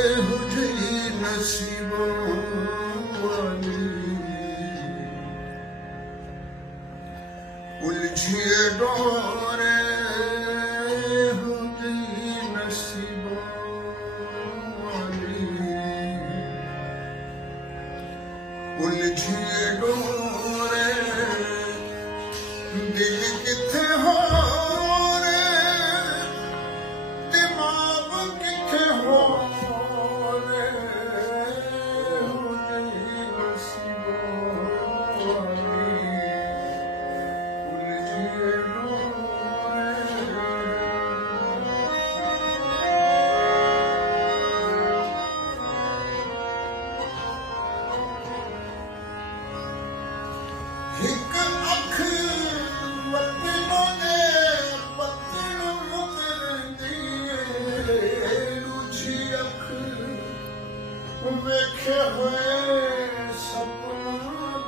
एहो जी नसीबों वाली उलझिए डोरे एहो जी नसीबों वाली उलझिए डोरे दिल किथे हो एक अख वतनों ने पत्तन मुकरदी दूजी अख वेखे हुए सपना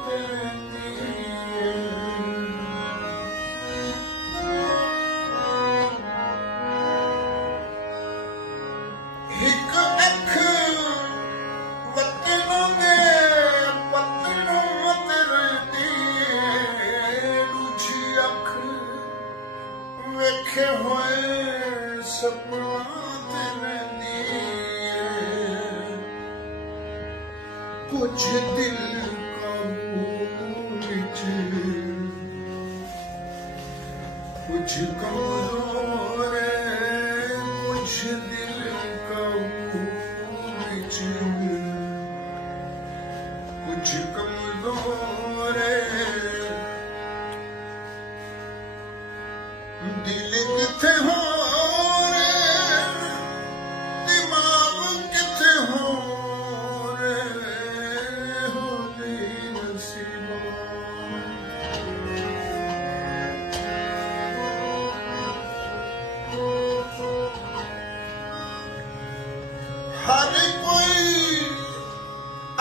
देंदी एक अख वतनों ने पत्तन मुकरदी वेखे हुए सपना देंदी कुछ दिल काबू विच कुछ कमजोर कुछ दिल काबू विच कुछ कमजोर दिल किथे हो दिमाग किथे हो जी नसीबों हर कोई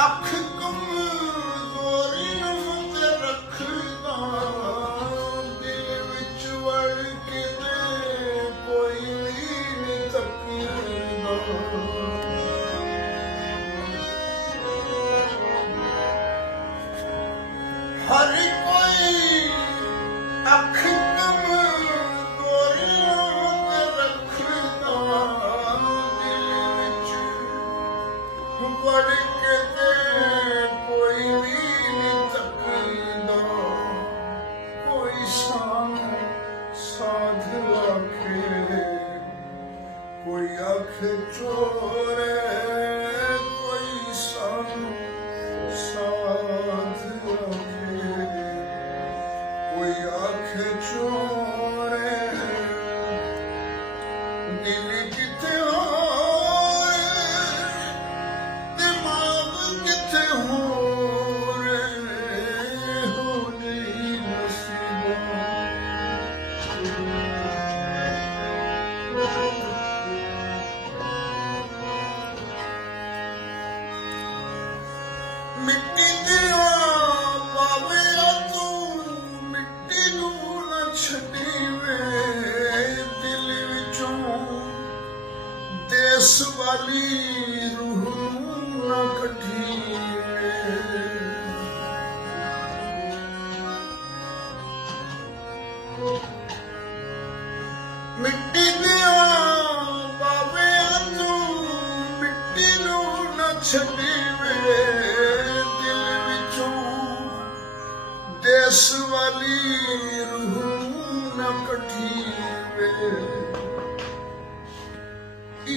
अख कमजोरी ते रखदा दिल विच वड़ के कोई नहीं तकदा हर कोई अख कमजोरी ते रखदा दिल विच वड़ के कोई नहीं तकदा कोई साध आखे कोई आख चोर कोई साध आखे कोई आख चोर दिल किथे हो दिमाग किथे हो जी नसीबों मिट्टी दिया पावे तू मिट्टी नू न छड़ीवे दिल विचों देश वाली रूह न कढीवे मिट्टी दिया पावे तू मिट्टी नू न छड़ीवे दिल विचों देश वाली रूह न कढीवे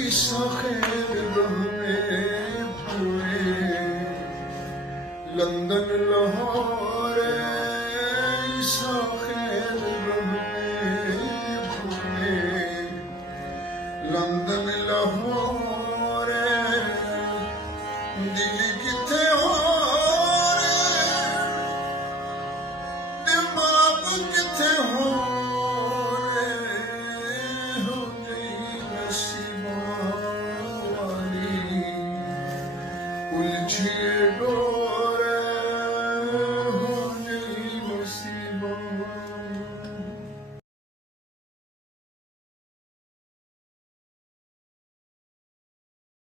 ईसा खैर रहमे हुए लंदन लाहौर ईसा खैर रहमे हुए लंदन लाहौर